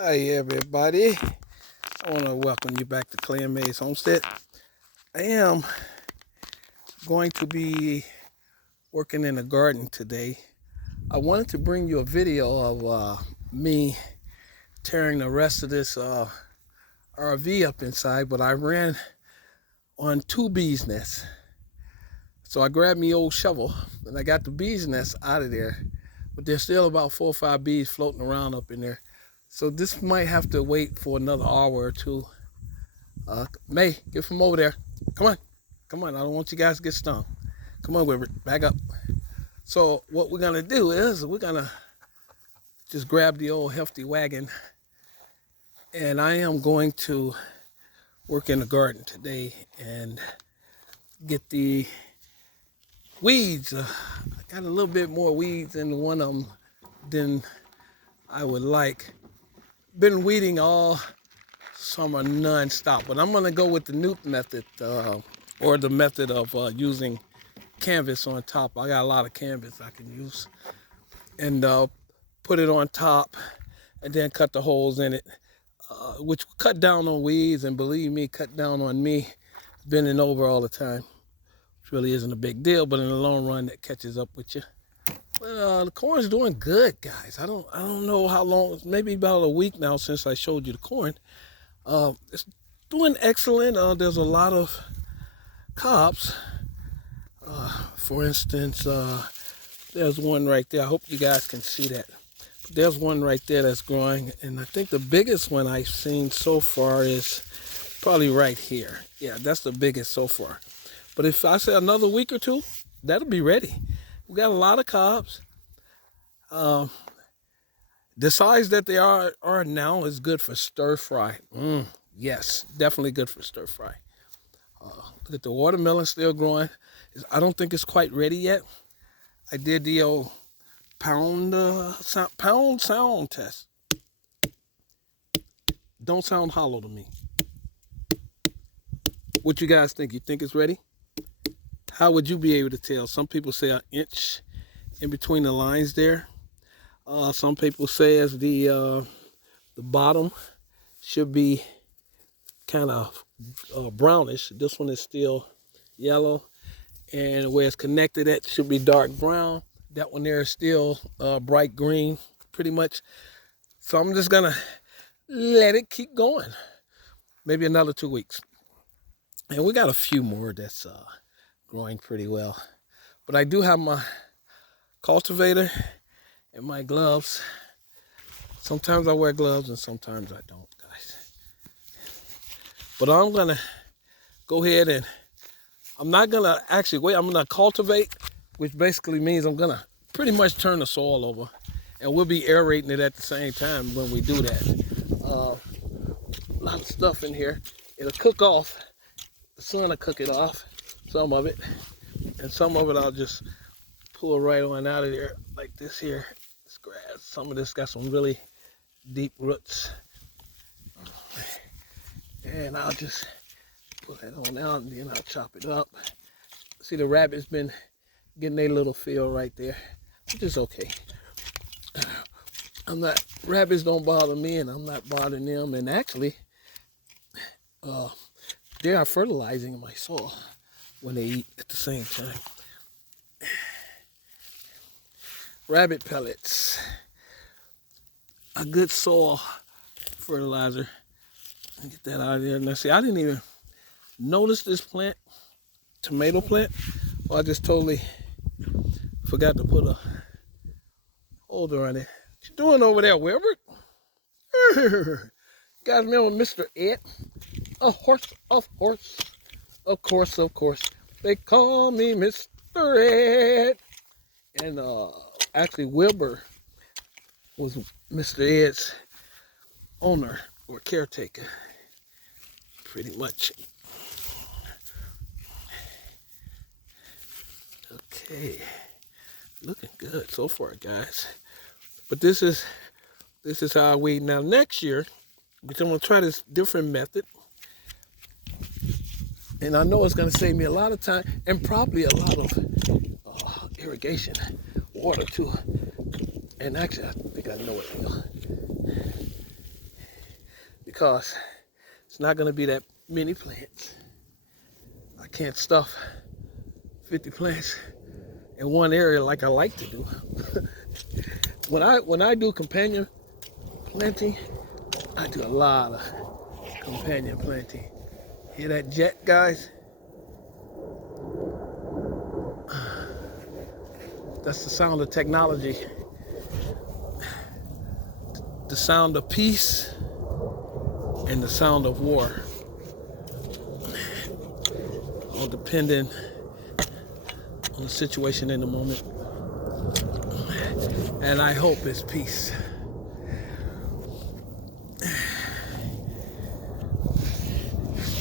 Hi everybody. I want to welcome you back to Clay and Mays Homestead. I am going to be working in the garden today. I wanted to bring you a video of me tearing the rest of this RV up inside, but I ran on two bees nests. So I grabbed me old shovel and I got the bees nest out of there, but there's still about 4 or 5 bees floating around up in there. So this might have to wait for another hour or two. May, get from over there. Come on. Come on. I don't want you guys to get stung. Come on, Wilbert. Back up. So what we're going to do is we're going to just grab the old hefty wagon. And I am going to work in the garden today and get the weeds. I got a little bit more weeds in one of them than I would like. Been weeding all summer non-stop, but I'm gonna go with the Newt method, or the method of using canvas on top. I got a lot of canvas I can use, and put it on top, and then cut the holes in it, which will cut down on weeds, and believe me, cut down on me bending over all the time. Which really isn't a big deal, but in the long run, that catches up with you. The corn's doing good, guys. I don't know how long. Maybe about a week now since I showed you the corn. It's doing excellent. There's a lot of cobs. For instance, there's one right there. I hope you guys can see that. But there's one right there that's growing, and I think the biggest one I've seen so far is probably right here. Yeah, that's the biggest so far. But if I say another week or two, that'll be ready. We got a lot of cobs. The size that they are now is good for stir fry. Yes, definitely good for stir fry. Look at the watermelon still growing. I don't think it's quite ready yet. I did the old pound sound test. Don't sound hollow to me. What you guys think? You think it's ready? How would you be able to tell? Some people say an inch in between the lines there. Some people say as the bottom should be kind of brownish. This one is still yellow, and where it's connected at should be dark brown. That one there is still bright green, pretty much. So I'm just gonna let it keep going. Maybe another 2 weeks, and we got a few more that's growing pretty well. But I do have my cultivator and my gloves. Sometimes I wear gloves and sometimes I don't, guys. But I'm gonna go ahead and I'm not gonna actually wait. I'm gonna cultivate, which basically means I'm gonna pretty much turn the soil over, and we'll be aerating it at the same time when we do that. A lot of stuff in here. It'll cook off. The sun will cook it off, some of it, and some of it I'll just pull right on out of there like this here. This grass. Some of this got some really deep roots, and I'll just pull that on out, and then I'll chop it up. See, the rabbit's been getting their little fill right there, which is okay. Rabbits don't bother me, and I'm not bothering them. And actually, they are fertilizing my soil when they eat at the same time. Rabbit pellets, a good soil fertilizer. Get that out of there. Now see, I didn't even notice this plant, tomato plant. Well, I just totally forgot to put a holder on it. What you doing over there, Wilbert? You guys remember Mr. Ed? Of course. They call me Mr. Ed. And actually Wilbur was Mr. Ed's owner or caretaker, pretty much. Okay, looking good so far, guys. But this is how I weed. Now next year, because I'm gonna try this different method, and I know it's gonna save me a lot of time and probably a lot of irrigation water too. And actually, I think I know it now. because it's not going to be that many plants. I can't stuff 50 plants in one area like I like to do. When I do companion planting, I do a lot of companion planting. Hear that jet, guys? That's the sound of technology. The sound of peace and the sound of war. All depending on the situation in the moment. And I hope it's peace.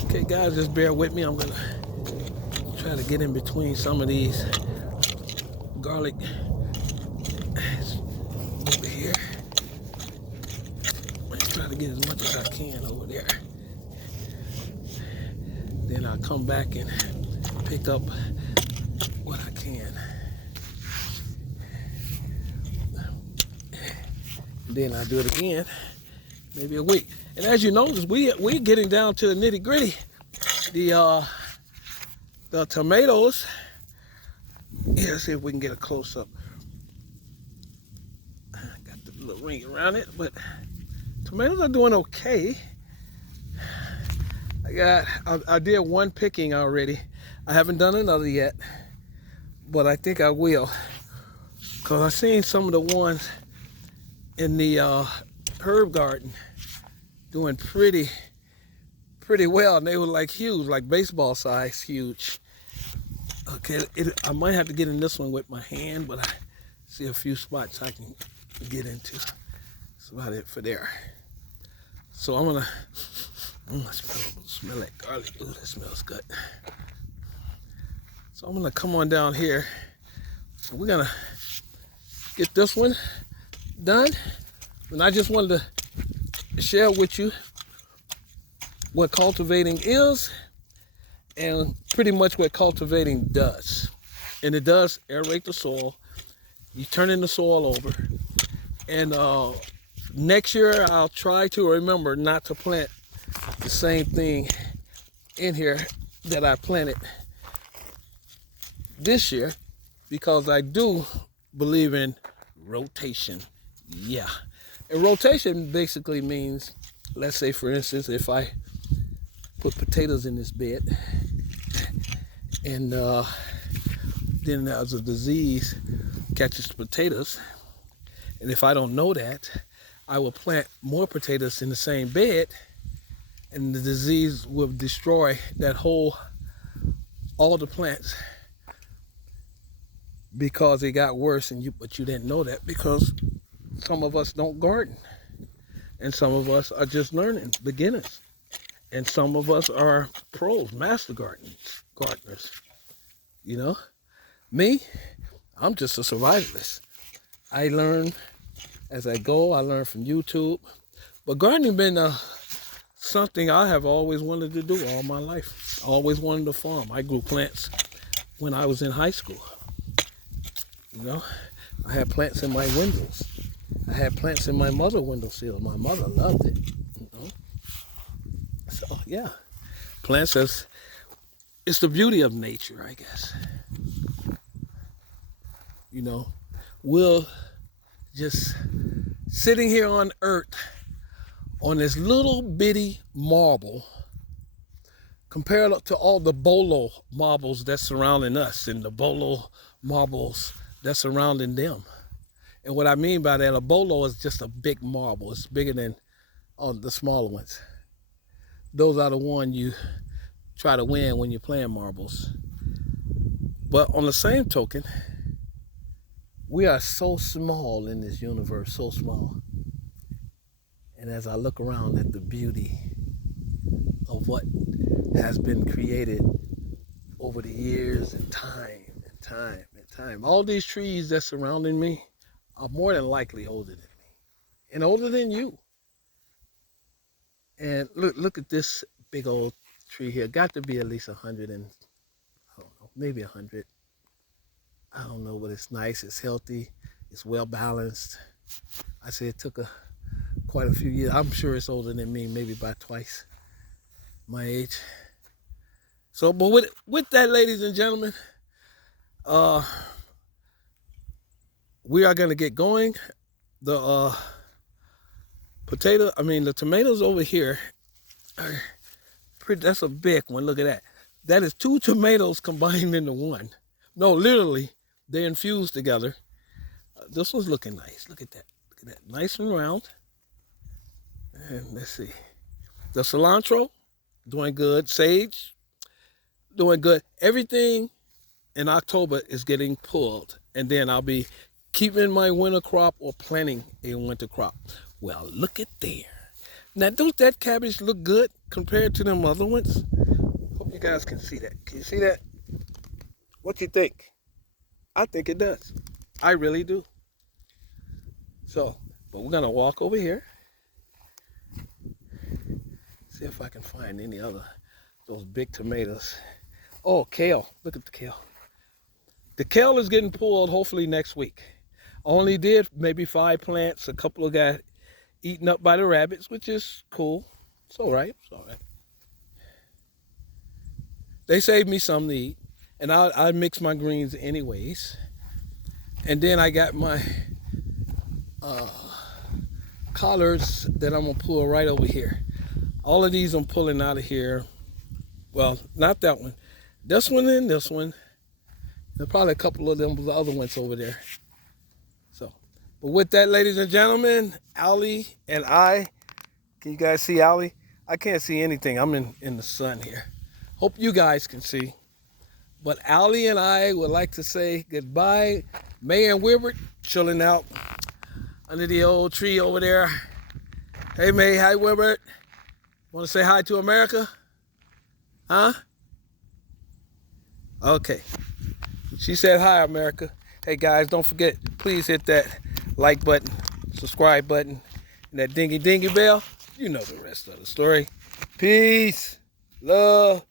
Okay, guys, just bear with me. I'm gonna try to get in between some of these garlic over here. Try to get as much as I can over there. Then I'll come back and pick up what I can. Then I'll do it again, maybe a week. And as you notice, we're getting down to the nitty gritty. The tomatoes. Yeah, let's see if we can get a close up. Got the little ring around it, but tomatoes are doing okay. I did one picking already. I haven't done another yet, but I think I will, because I've seen some of the ones in the herb garden doing pretty well, and they were like huge, like baseball size huge. Okay, I might have to get in this one with my hand, but I see a few spots I can get into. That's about it for there. So I'm gonna smell that garlic. Ooh, that smells good. So I'm gonna come on down here. We're gonna get this one done. And I just wanted to share with you what cultivating is and pretty much what cultivating does. And it does aerate the soil. You turn in the soil over. And next year I'll try to remember not to plant the same thing in here that I planted this year, because I do believe in rotation. Yeah. And rotation basically means, let's say for instance, if I put potatoes in this bed and then there's a disease catches potatoes, and if I don't know that, I will plant more potatoes in the same bed, and the disease will destroy all the plants, because it got worse, but you didn't know that, because some of us don't garden, and some of us are just learning, beginners, and some of us are pros, master gardeners. You know, me, I'm just a survivalist. I learn as I go. I learn from YouTube, but gardening been something I have always wanted to do all my life. I always wanted to farm. I grew plants when I was in high school. You know, I had plants in my windows. I had plants in my mother's windowsill. My mother loved it. You know? So yeah, plants it's the beauty of nature, I guess. You know, we're just sitting here on Earth on this little bitty marble compared to all the bolo marbles that's surrounding us and the bolo marbles that's surrounding them. And what I mean by that, a bolo is just a big marble. It's bigger than the smaller ones. Those are the ones you try to win when you're playing marbles. But on the same token, we are so small in this universe, so small. And as I look around at the beauty of what has been created over the years and time, all these trees that's surrounding me are more than likely older than me and older than you. And look at this big old tree here. Got to be at least 100 and, I don't know, maybe 100. I don't know, but it's nice, it's healthy, it's well balanced. I say it took a quite a few years. I'm sure it's older than me, maybe by twice my age. So, but with that, ladies and gentlemen, we are gonna get going. The the tomatoes over here, that's a big one. Look at that. That is 2 tomatoes combined into one. No, literally, they infused together. This one's looking nice. Look at that. Look at that. Nice and round. And let's see. The cilantro, doing good. Sage, doing good. Everything in October is getting pulled. And then I'll be keeping my winter crop or planting a winter crop. Well, look at there. Now, don't that cabbage look good compared to them other ones? Hope you guys can see that. Can you see that? What you think? I think it does. I really do. So, but we're gonna walk over here. See if I can find any other, those big tomatoes. Oh, kale. Look at the kale. The kale is getting pulled hopefully next week. I only did maybe 5 plants. A couple of got eaten up by the rabbits, which is cool. It's all right. It's all right. They saved me some to eat, and I mix my greens anyways. And then I got my collards that I'm gonna pull right over here. All of these I'm pulling out of here. Well, not that one. This one and this one. And probably a couple of them, the other ones over there. So, but with that, ladies and gentlemen, Allie and I, can you guys see Allie? I can't see anything. I'm in the sun here. Hope you guys can see. But Allie and I would like to say goodbye. May and Wilbert chilling out under the old tree over there. Hey, May. Hi, Wilbert. Want to say hi to America? Huh? Okay. She said hi, America. Hey, guys, don't forget, please hit that like button, subscribe button, and that dingy bell. You know the rest of the story. Peace, love,